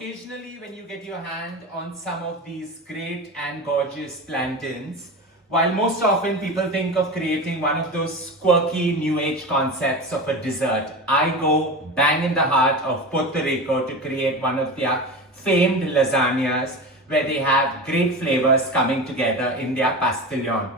occasionally when you get your hand on some of these great and gorgeous plantains, while most often people think of creating one of those quirky new age concepts of a dessert, I go bang in the heart of Puerto Rico to create one of their famed lasagnas where they have great flavors coming together in their Pastelon.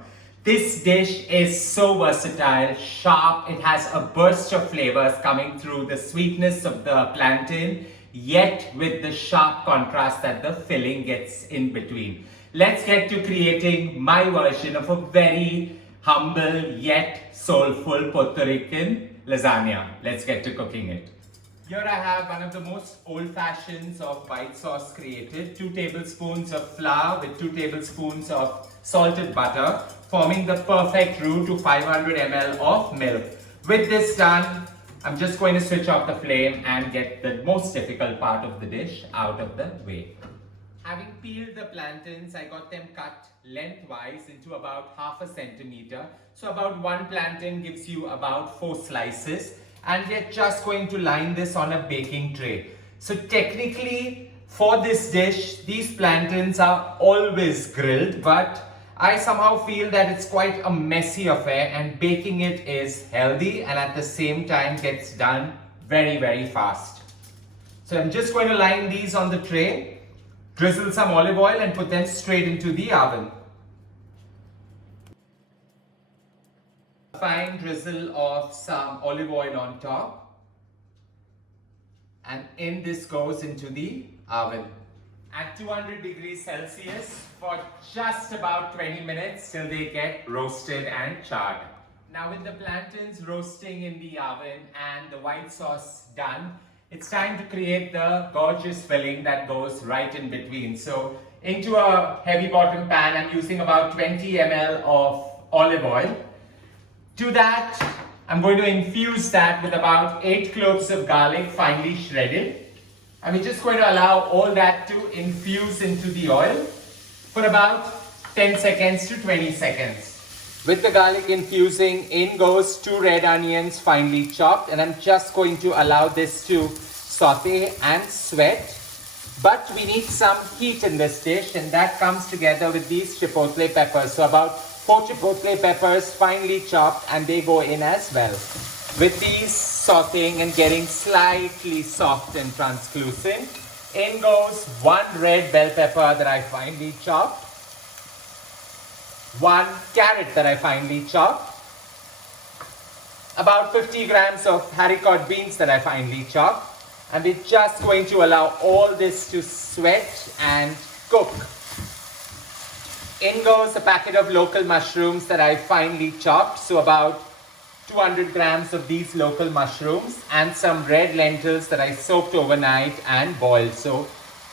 This dish is so versatile, sharp, it has a burst of flavors coming through the sweetness of the plantain, yet with the sharp contrast that the filling gets in between. Let's get to creating my version of a very humble yet soulful Puerto Rican lasagna. Let's get to cooking it. Here I have one of the most old-fashioned of white sauce created, 2 tablespoons of flour with 2 tablespoons of salted butter, forming the perfect roux to 500 ml of milk. With this done, I'm just going to switch off the flame and get the most difficult part of the dish out of the way. Having peeled the plantains, I got them cut lengthwise into about 1/2 centimeter. So about 1 plantain gives you about 4 slices. And we're just going to line this on a baking tray. So technically, for this dish, these plantains are always grilled, but I somehow feel that it's quite a messy affair and baking it is healthy and at the same time gets done very, very fast. So I'm just going to line these on the tray, drizzle some olive oil and put them straight into the oven. Fine drizzle of some olive oil on top, and in this goes into the oven at 200 degrees Celsius for just about 20 minutes till they get roasted and charred. Now with the plantains roasting in the oven and the white sauce done, it's time to create the gorgeous filling that goes right in between. So into a heavy bottom pan, I'm using about 20 ml of olive oil. To that, I'm going to infuse that with about 8 cloves of garlic finely shredded. And we're just going to allow all that to infuse into the oil for about 10 seconds to 20 seconds. With the garlic infusing, in goes 2 red onions finely chopped, and I'm just going to allow this to saute and sweat. But we need some heat in this dish, and that comes together with these chipotle peppers. So about 4 chipotle peppers finely chopped, and they go in as well. With these sauteing and getting slightly soft and translucent, in goes 1 red bell pepper that I finely chopped, 1 carrot that I finely chopped, about 50 grams of haricot beans that I finely chopped, and we're just going to allow all this to sweat and cook. In goes a packet of local mushrooms that I finely chopped, so about 200 grams of these local mushrooms, and some red lentils that I soaked overnight and boiled, so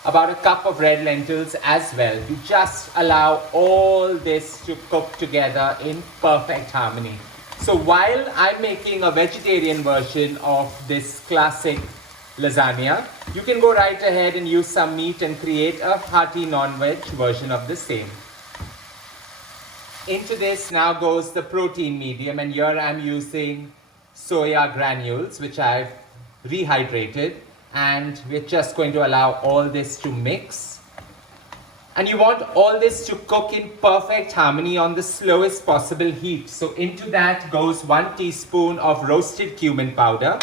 about 1 cup of red lentils as well. You just allow all this to cook together in perfect harmony. So while I'm making a vegetarian version of this classic lasagna, you can go right ahead and use some meat and create a hearty non-veg version of the same. Into this now goes the protein medium, and here I'm using soya granules which I've rehydrated, and we're just going to allow all this to mix. And you want all this to cook in perfect harmony on the slowest possible heat. So into that goes 1 teaspoon of roasted cumin powder,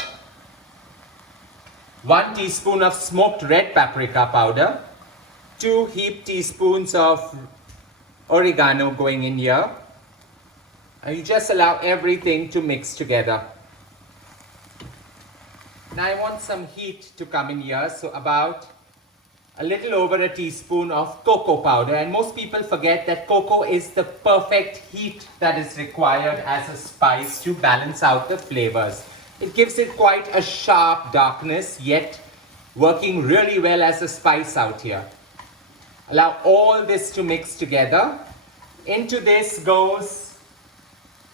1 teaspoon of smoked red paprika powder, 2 heaped teaspoons of oregano going in here, and you just allow everything to mix together. Now I want some heat to come in here, so about a little over a teaspoon of cocoa powder, and most people forget that cocoa is the perfect heat that is required as a spice to balance out the flavors. It gives it quite a sharp darkness, yet working really well as a spice out here. Allow all this to mix together. Into this goes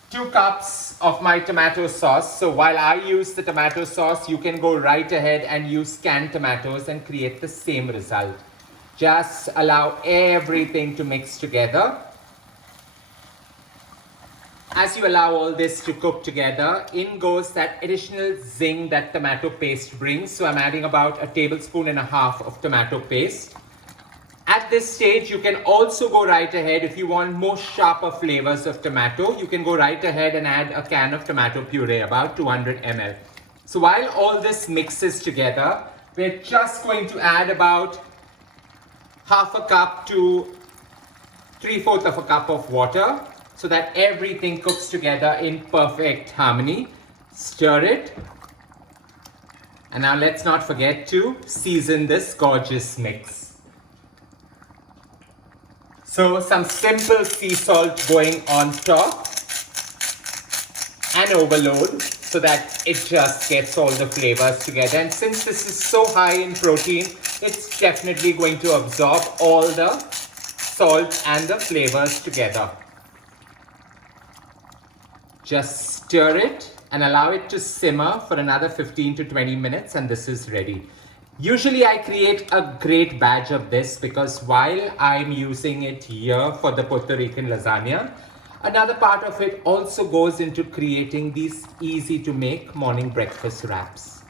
2 cups of my tomato sauce. So while I use the tomato sauce, you can go right ahead and use canned tomatoes and create the same result. Just allow everything to mix together. As you allow all this to cook together, in goes that additional zing that tomato paste brings. So I'm adding about a tablespoon and a half of tomato paste. At this stage, you can also go right ahead if you want more sharper flavors of tomato. You can go right ahead and add a can of tomato puree, about 200 ml. So while all this mixes together, we're just going to add about half a cup to 3/4 of a cup of water so that everything cooks together in perfect harmony. Stir it. And now let's not forget to season this gorgeous mix. So some simple sea salt going on top and overload so that it just gets all the flavors together. And since this is so high in protein, it's definitely going to absorb all the salt and the flavors together. Just stir it and allow it to simmer for another 15 to 20 minutes and this is ready. Usually I create a great batch of this because while I'm using it here for the Puerto Rican lasagna, another part of it also goes into creating these easy to make morning breakfast wraps.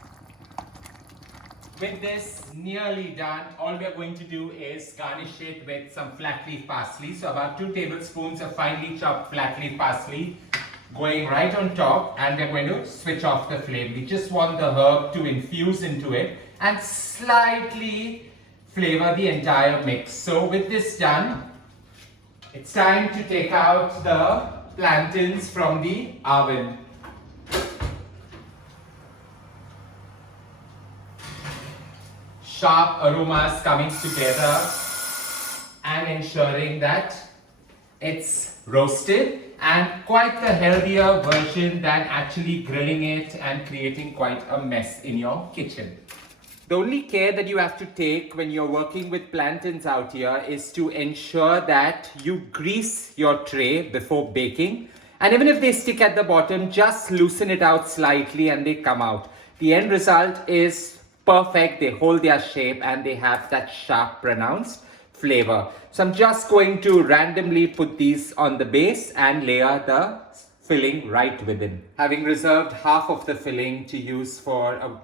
With this nearly done, all we're going to do is garnish it with some flat leaf parsley. So about 2 tablespoons of finely chopped flat leaf parsley going right on top, and we're going to switch off the flame. We just want the herb to infuse into it and slightly flavor the entire mix. So with this done, it's time to take out the plantains from the oven. Sharp aromas coming together and ensuring that it's roasted, and quite the healthier version than actually grilling it and creating quite a mess in your kitchen. The only care that you have to take when you're working with plantains out here is to ensure that you grease your tray before baking. And even if they stick at the bottom, just loosen it out slightly and they come out. The end result is perfect. They hold their shape and they have that sharp, pronounced flavor. So I'm just going to randomly put these on the base and layer the filling right within. Having reserved half of the filling to use for a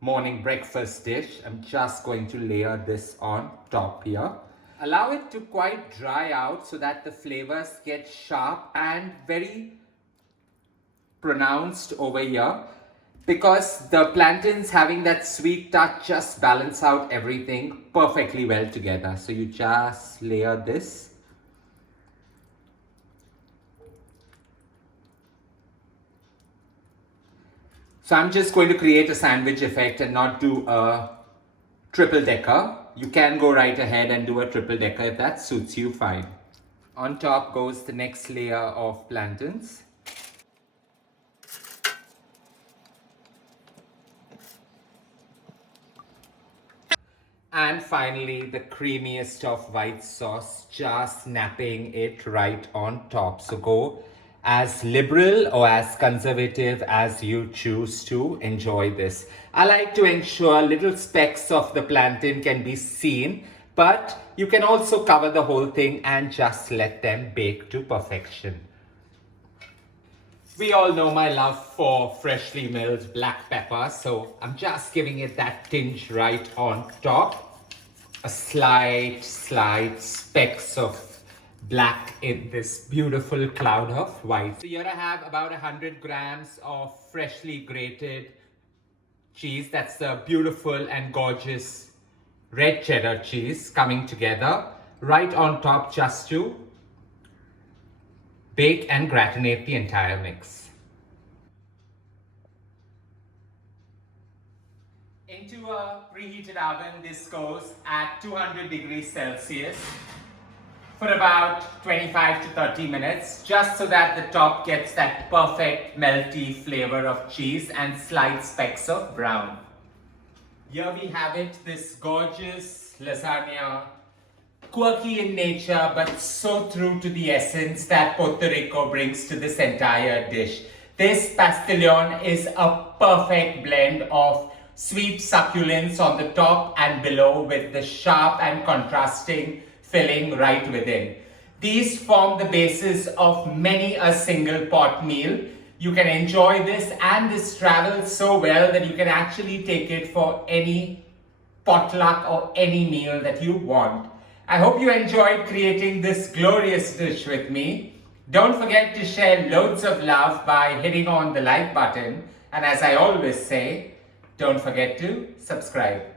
morning breakfast dish, I'm just going to layer this on top here. Allow it to quite dry out so that the flavors get sharp and very pronounced over here, because the plantains having that sweet touch just balance out everything perfectly well together. So you just layer this. So I'm just going to create a sandwich effect and not do a triple decker. You can go right ahead and do a triple decker if that suits you fine. On top goes the next layer of plantains. And finally, the creamiest of white sauce, just snapping it right on top. So go as liberal or as conservative as you choose to enjoy this. I like to ensure little specks of the plantain can be seen, but you can also cover the whole thing and just let them bake to perfection. We all know my love for freshly milled black pepper, so I'm just giving it that tinge right on top. A slight specks of black in this beautiful cloud of white. So here I have about 100 grams of freshly grated cheese. That's the beautiful and gorgeous red cheddar cheese coming together right on top, just to bake and gratinate the entire mix. Into a preheated oven, this goes at 200 degrees Celsius for about 25 to 30 minutes, just so that the top gets that perfect melty flavor of cheese and slight specks of brown. Here we have it, this gorgeous lasagna, quirky in nature but so true to the essence that Puerto Rico brings to this entire dish. This Pastelon is a perfect blend of sweet succulence on the top and below, with the sharp and contrasting filling right within. These form the basis of many a single pot meal. You can enjoy this, and this travels so well that you can actually take it for any potluck or any meal that you want. I hope you enjoyed creating this glorious dish with me. Don't forget to share loads of love by hitting on the like button. And as I always say, don't forget to subscribe.